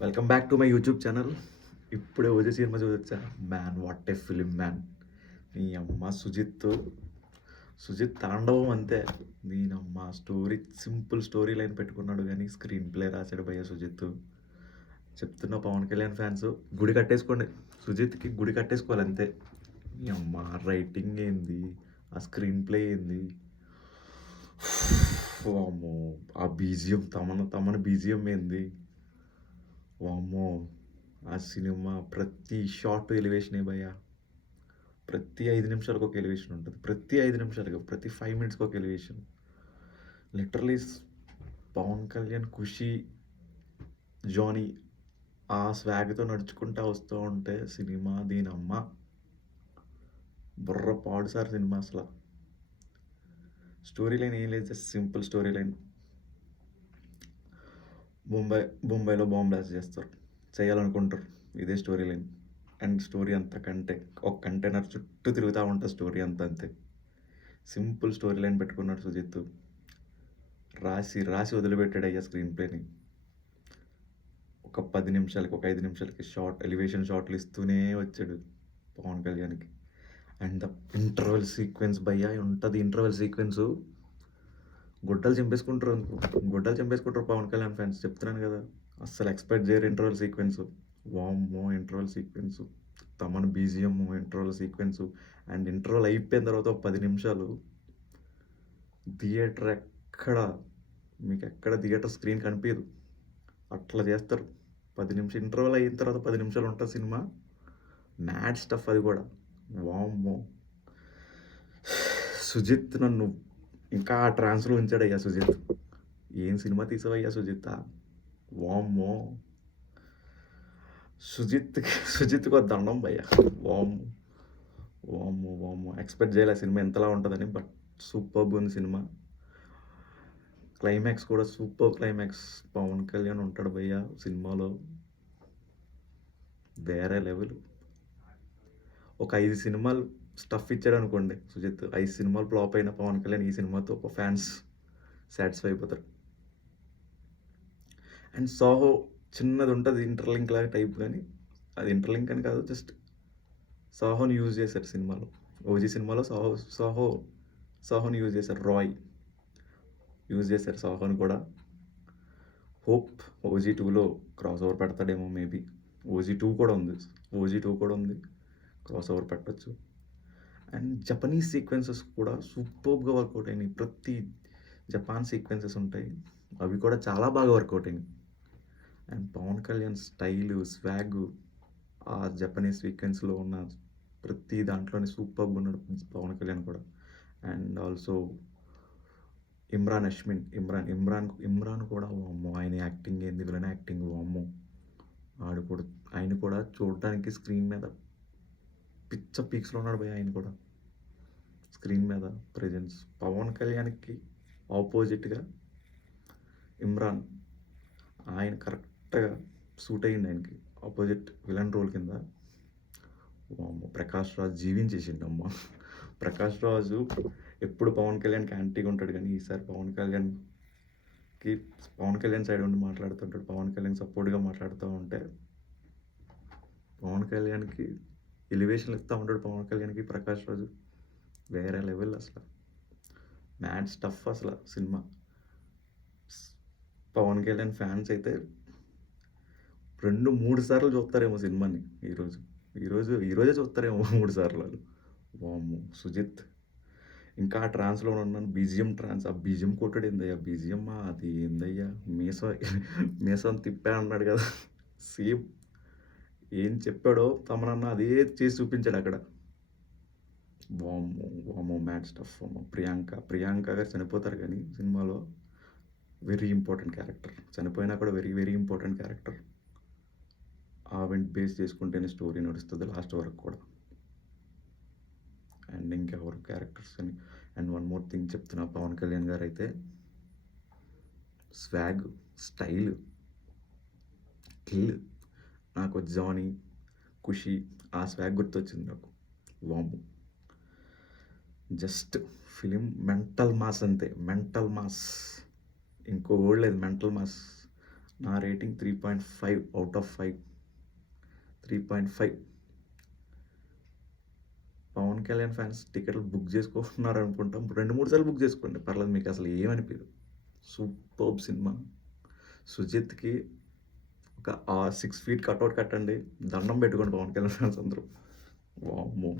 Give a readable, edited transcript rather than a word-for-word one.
Welcome back to my YouTube channel. ఇప్పుడే 'OG' cinema చూసొచ్చా. Man what a film man. నీ అమ్మ సుజిత్ తాండవం అంతే. దీనమ్మ స్టోరీ సింపుల్ స్టోరీ లైన్ పెట్టుకున్నాడు గానీ స్క్రీన్ ప్లే రాసాడు భయ్య సుజిత్. చెప్తున్న పవన్ కళ్యాణ్ ఫ్యాన్స్ గుడి కట్టేసుకోండి. సుజిత్‌కి గుడి కట్టేసుకోవాలి అంతే. నీ అమ్మ రైటింగ్ ఏంది? ఆ స్క్రీన్ ప్లే ఏంది? వామ్మో! ఆ బీజీఎం తమన్ బీజీఎం ఏంది? వామ్మో! ఆ సినిమా ప్రతి షాట్ ఎలివేషనే భయ్యా. ప్రతి 5 నిమిషాలకు ఒక ఎలివేషన్ ఉంటది. ప్రతి 5 నిమిషాలకి, ప్రతి 5 మినిట్స్‌కి ఒక ఎలివేషన్. లిటరల్లీ పవన్ కళ్యాణ్, ఖుషి, జానీ ఆ స్వాగ్‌తో నడుచుకుంటా వస్తూ ఉంటే సినిమా దీనమ్మ బుర్ర పాడు సార్ సినిమా అసల. స్టోరీ లైన్ ఏం లేదు. Just simple story line. బొంబాయిలో బాంబ్ బ్లాస్ట్ చేస్తారు. చేయాలనుకుంటారు. ఇదే స్టోరీ లైన్. అండ్ స్టోరీ అంతా ఒక కంటైనర్ చుట్టూ తిరుగుతా ఉంటది స్టోరీ అంతా అంతే. సింపుల్ స్టోరీ లైన్ పెట్టుకున్నాడు సుజిత్. రాసి వదిలిపెట్టాడయ్యా స్క్రీన్ ప్లేని. ఒక 10 నిమిషాలకి, ఒక 5 నిమిషాలకి ఎలివేషన్ షాట్లు ఇస్తూనే వచ్చాడు పవన్ కళ్యాణ్‌కి. అండ్ ద ఇంటర్వెల్ సీక్వెన్స్ భయ్యా ఉంటది. ఇంటర్వెల్ సీక్వెన్సు గొడ్డలు చింపేసుకుంటారు పవన్ కళ్యాణ్ ఫ్యాన్స్. చెప్తున్నాను కదా! అస్సలు ఎక్స్‌పెక్ట్ చేయరు ఇంటర్వల్ సీక్వెన్సు. వామ్మో! Interval sequence. Thaman BGM, interval sequence and interval అయిపోయిన తర్వాత ఒక 10 నిమిషాలు థియేటర్ మీకెక్కడ థియేటర్ స్క్రీన్ కనిపియదు. అట్లా చేస్తారు. 10 నిమిషాలు ఇంటర్వల్ అయిన తర్వాత 10 నిమిషాలు ఉంటది సినిమా. మ్యాడ్ స్టఫ్ అది కూడా. వామ్మో! సుజిత్ నన్ను ఇంకా ఆ ట్రాన్స్‌లో ఉంచాడయ్యా సుజిత్. ఏం సినిమా తీసావయ్యా సుజిత్తా! వామ్మో! సుజిత్‌కో దండం భయ్యా. వామ్మో! వామ్మో! ఎక్స్‌పెక్ట్ చేయలే సినిమా ఇంతలా ఉంటదని. బట్ సూపర్బ్ ఉంది సినిమా. క్లైమాక్స్ కూడా సూపర్ క్లైమాక్స్. పవన్ కళ్యాణ్ ఉంటాడు భయ్యా సినిమాలో. వేరే లెవెల్. ఒక 5 సినిమాలు స్టఫ్ ఇచ్చాడనుకోండి సుజిత్. 5 సినిమాలు ఫ్లాప్ అయిన పవన్ కళ్యాణ్ ఈ సినిమాతో ఫ్యాన్స్ సాటిస్ఫై అయిపోతారు. అండ్ 'సాహో' చిన్నదుంటది ఇంటర్లింక్ లాగా టైప్ గానీ, అది ఇంటర్లింక్ అని కాదు. జస్ట్ 'సాహోని' యూజ్ చేశారు సినిమాలో. 'ఓజీ' సినిమాలో 'సాహోని' యూజ్ చేశారు. యూజ్ చేశారు 'సాహోని' కూడా. హోప్ 'ఓజీ 2లో క్రాస్ ఓవర్ పెడతాడేమో మేబీ. 'ఓజీ 2' కూడా ఉంది. 'ఓజీ 2' కూడా ఉంది. క్రాస్ ఓవర్ పెట్టొచ్చు. అండ్ జపనీస్ సీక్వెన్సెస్ కూడా సూపర్బ్‌గా వర్కౌట్ అయినాయి. ప్రతి జపాన్ సీక్వెన్సెస్ ఉంటాయి. అవి కూడా చాలా బాగా వర్కౌట్ అయినాయి. And Pawan Kalyan style, swag ఆ జపనీస్ సీక్వెన్స్‌లో ఉన్న ప్రతి దాంట్లోని సూపర్బ్‌గా ఉన్నాడు పవన్ కళ్యాణ్ కూడా. అండ్ ఆల్సో ఇమ్రాన్ కూడా వామ్మో! ఆయన యాక్టింగ్ ఏంది, విలన్ యాక్టింగ్ వామ్మో! ఆయన కూడా చూడడానికి స్క్రీన్ మీద పిచ్చ పీక్స్‌లో ఉన్నాడు భయ్యా ఆయన కూడా. స్క్రీన్ మీద ప్రెజెన్స్. పవన్ కళ్యాణ్‌కి ఆపోజిట్‌గా ఇమ్రాన్. ఆయన కరెక్ట్‌గా సూట్ అయ్యిండు ఆయనకి. ఆపోజిట్ విలన్ రోల్ కింద. వామ్మో! 'ప్రకాష్ రాజ్' జీవించేసిండమ్మా. 'ప్రకాష్ రాజు' ఎప్పుడు పవన్ కళ్యాణ్‌కి యాంటీగా ఉంటాడు గానీ, ఈసారి పవన్ కళ్యాణ్ సైడ్ ఉండి మాట్లాడుతుంటాడు. పవన్ కళ్యాణ్ సపోర్ట్‌గా మాట్లాడుతూ ఉంటే, పవన్ కళ్యాణ్‌కి ఎలివేషన్‌లు ఇస్తా ఉంటాడు పవన్ కళ్యాణ్‌కి 'ప్రకాష్ రాజు'. వేరే లెవెల్ అసల. మ్యాడ్ స్టఫ్ అసల సినిమా. పవన్ కళ్యాణ్ ఫ్యాన్స్ అయితే 2, 3 సార్లు చూస్తారేమో సినిమాని ఈరోజు. ఈరోజే చూస్తారేమో 3 సార్లు ఆళ్ళు. వామ్మో! సుజిత్ ఇంకా ఆ ట్రాన్స్‌లో ఉన్నాను. ఆ బీజీఎం కొట్టాడేందయ్యా బీజీఎమ్మా అది ఏందయ్యా మీసం తిప్పా అన్నాడు కదా! సేమ్ ఏం చెప్పాడో తమనన్న అదే చేసి చూపించాడక్కడ. వామ్మో! Mad stuff. వామ్మో! ప్రియాంక గారు చనిపోతారు గానీ సినిమాలో వెరీ ఇంపార్టెంట్ క్యారెక్టర్. చనిపోయినా కూడా వెరీ, వెరీ ఇంపార్టెంట్ క్యారెక్టర్. ఆవిడని బేస్ చేసుకుంటేనే స్టోరీ నడుస్తది లాస్ట్ వరకు కూడా. అండ్ ఇంకెవరు క్యారెక్టర్స్ అని. అండ్ వన్ మోర్ థింగ్ చెప్తున్నా పవన్ కళ్యాణ్ గారైతే స్వాగ్, స్టైల్, కిల్. నాకు 'జానీ', 'ఖుషి' ఆ స్వాగ్ గుర్తొచ్చింది నాకు. వామ్మో! జస్ట్ ఫిలిం మెంటల్ మాస్ అంతే. Mental mass. ఇంకో వర్డ్ లేదు మెంటల్ మాస్. నా rating 3.5 out of 5. 3.5. Pawan Kalyan fans టికెట్లు బుక్ చేసుకుంటున్నారు అనుకుంటాం. 2, 3 సార్లు బుక్ చేసుకోండి పర్లేదు, మీకు అసలు ఏమనిపియదు. Superb cinema. సుజిత్‌కి ఒక 6 ఫీట్ కటౌట్ కట్టండి. దండం పెట్టుకోండి పవన్ కళ్యాణ్ ఫ్యాన్స్ అందరూ. వామ్మో!